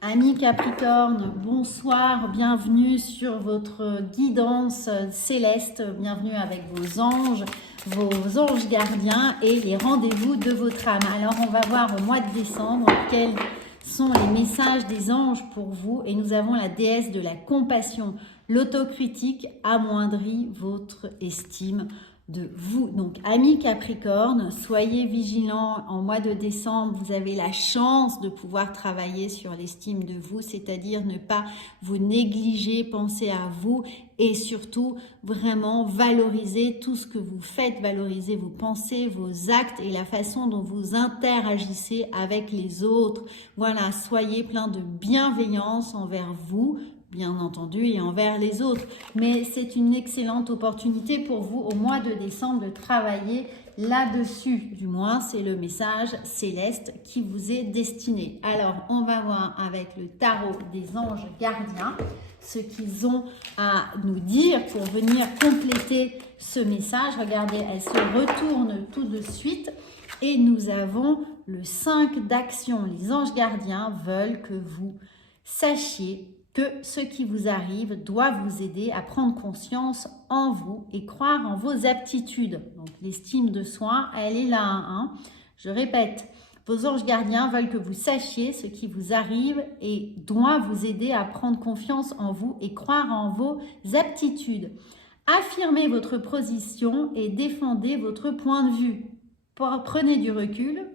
Amis Capricorne, bonsoir, bienvenue sur votre guidance céleste, bienvenue avec vos anges gardiens et les rendez-vous de votre âme. Alors on va voir au mois de décembre quels sont les messages des anges pour vous et nous avons la déesse de la compassion. L'autocritique amoindrit votre estime de vous. Donc, amis Capricorne, soyez vigilants en mois de décembre. Vous avez la chance de pouvoir travailler sur l'estime de vous, c'est-à-dire ne pas vous négliger, penser à vous et surtout vraiment valoriser tout ce que vous faites, valoriser vos pensées, vos actes et la façon dont vous interagissez avec les autres. Voilà, soyez plein de bienveillance envers vous, bien entendu, et envers les autres. Mais c'est une excellente opportunité pour vous au mois de décembre de travailler là-dessus. Du moins, c'est le message céleste qui vous est destiné. Alors, on va voir avec le tarot des anges gardiens ce qu'ils ont à nous dire pour venir compléter ce message. Regardez, elle se retourne tout de suite. Et nous avons le 5 d'action. Les anges gardiens veulent que vous sachiez que ce qui vous arrive doit vous aider à prendre conscience en vous et croire en vos aptitudes. Donc l'estime de soi, elle est là. Hein. Je répète, vos anges gardiens veulent que vous sachiez ce qui vous arrive et doit vous aider à prendre confiance en vous et croire en vos aptitudes. Affirmez votre position et défendez votre point de vue. Prenez du recul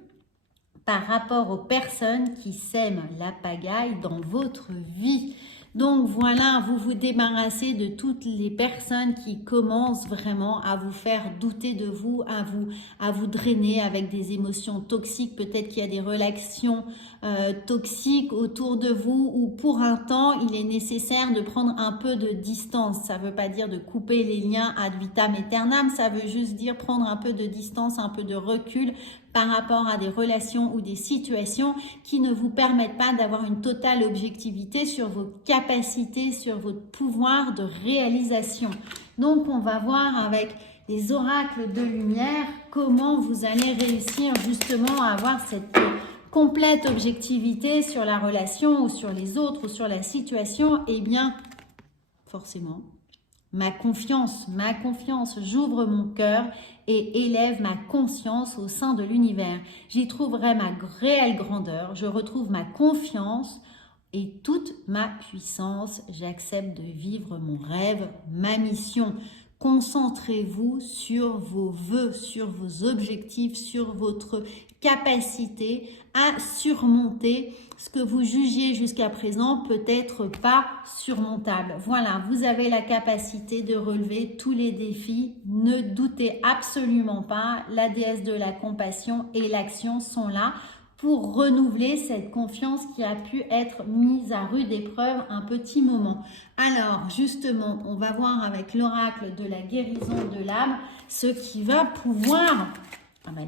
par rapport aux personnes qui sèment la pagaille dans votre vie. Donc voilà, vous vous débarrassez de toutes les personnes qui commencent vraiment à vous faire douter de vous, à vous drainer avec des émotions toxiques. Peut-être qu'il y a des relations toxiques autour de vous ou pour un temps, il est nécessaire de prendre un peu de distance. Ça ne veut pas dire de couper les liens ad vitam aeternam, ça veut juste dire prendre un peu de distance, un peu de recul par rapport à des relations ou des situations qui ne vous permettent pas d'avoir une totale objectivité sur vos capacités, sur votre pouvoir de réalisation. Donc, on va voir avec les oracles de lumière comment vous allez réussir justement à avoir cette complète objectivité sur la relation ou sur les autres ou sur la situation. Eh bien, forcément, ma confiance, j'ouvre mon cœur et élève ma conscience au sein de l'univers. J'y trouverai ma réelle grandeur, je retrouve ma confiance et toute ma puissance. J'accepte de vivre mon rêve, ma mission. Concentrez-vous sur vos vœux, sur vos objectifs, sur votre capacité à surmonter ce que vous jugiez jusqu'à présent peut-être pas surmontable. Voilà, vous avez la capacité de relever tous les défis. Ne doutez absolument pas, la déesse de la compassion et l'action sont là pour renouveler cette confiance qui a pu être mise à rude épreuve un petit moment. Alors, justement, on va voir avec l'oracle de la guérison de l'âme ce qui va pouvoir,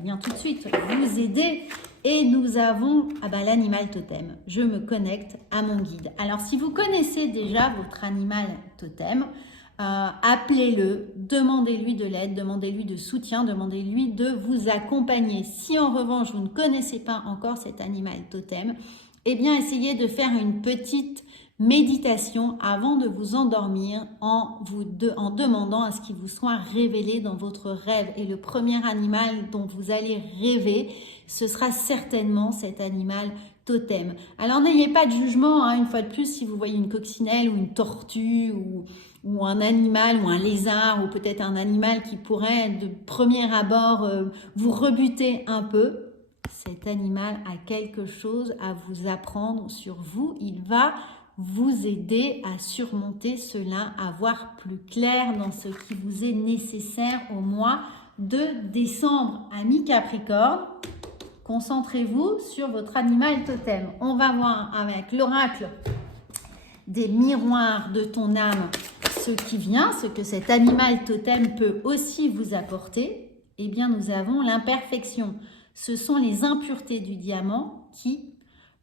bien tout de suite, vous aider. Et nous avons l'animal totem. Je me connecte à mon guide. Alors, si vous connaissez déjà votre animal totem, appelez-le, demandez-lui de l'aide, demandez-lui de soutien, demandez-lui de vous accompagner. Si en revanche, vous ne connaissez pas encore cet animal totem, eh bien, essayez de faire une petite méditation avant de vous endormir en demandant à ce qu'il vous soit révélé dans votre rêve. Et le premier animal dont vous allez rêver, ce sera certainement cet animal totem. Alors n'ayez pas de jugement, une fois de plus, si vous voyez une coccinelle ou une tortue ou un animal ou un lézard ou peut-être un animal qui pourrait de premier abord vous rebuter un peu. Cet animal a quelque chose à vous apprendre sur vous. Il va vous aider à surmonter cela, à voir plus clair dans ce qui vous est nécessaire au mois de décembre. Amis Capricorne, concentrez-vous sur votre animal totem. On va voir avec l'oracle des miroirs de ton âme ce qui vient, ce que cet animal totem peut aussi vous apporter. Eh bien, nous avons l'imperfection. Ce sont les impuretés du diamant qui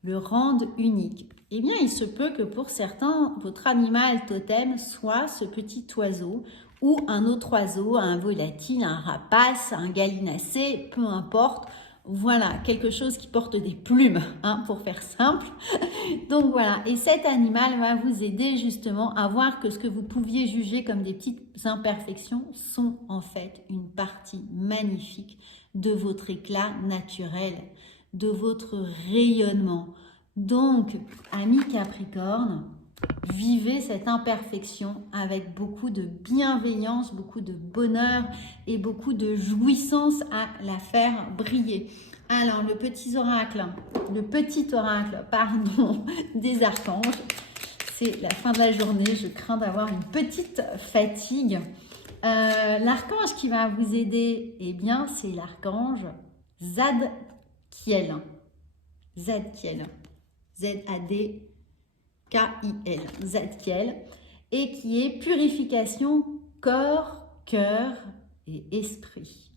le rendent unique. Eh bien, il se peut que pour certains, votre animal totem soit ce petit oiseau ou un autre oiseau, un volatile, un rapace, un gallinacé, peu importe. Voilà, quelque chose qui porte des plumes, hein, pour faire simple. Donc voilà, et cet animal va vous aider justement à voir que ce que vous pouviez juger comme des petites imperfections sont en fait une partie magnifique de votre éclat naturel, de votre rayonnement. Donc, ami Capricorne, vivez cette imperfection avec beaucoup de bienveillance, beaucoup de bonheur et beaucoup de jouissance à la faire briller. Alors, le petit oracle, pardon, des archanges, c'est la fin de la journée, je crains d'avoir une petite fatigue. L'archange qui va vous aider, eh bien, c'est l'archange Zadkiel. Zadkiel. Z-A-D K-I-L, Zadkiel, et qui est purification corps, cœur et esprit.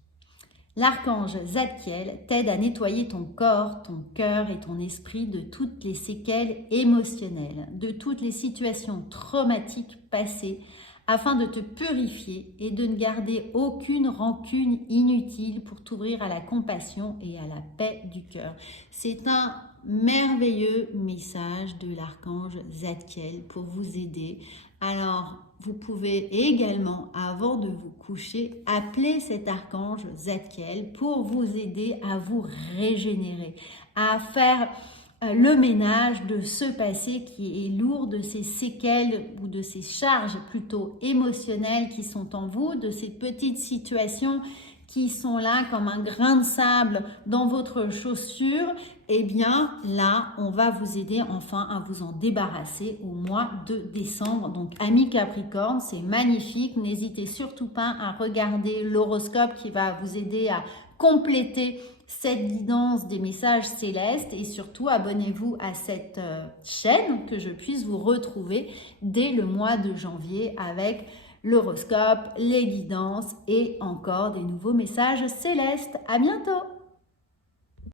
L'archange Zadkiel t'aide à nettoyer ton corps, ton cœur et ton esprit de toutes les séquelles émotionnelles, de toutes les situations traumatiques passées, afin de te purifier et de ne garder aucune rancune inutile pour t'ouvrir à la compassion et à la paix du cœur. C'est un merveilleux message de l'archange Zadkiel pour vous aider. Alors, vous pouvez également, avant de vous coucher, appeler cet archange Zadkiel pour vous aider à vous régénérer, à faire le ménage de ce passé qui est lourd, de ces séquelles ou de ces charges plutôt émotionnelles qui sont en vous, de ces petites situations qui sont là comme un grain de sable dans votre chaussure. Eh bien là, on va vous aider enfin à vous en débarrasser au mois de décembre. Donc amis Capricorne, c'est magnifique. N'hésitez surtout pas à regarder l'horoscope qui va vous aider à compléter cette guidance des messages célestes, et surtout abonnez-vous à cette chaîne que je puisse vous retrouver dès le mois de janvier avec l'horoscope, les guidances et encore des nouveaux messages célestes. À bientôt!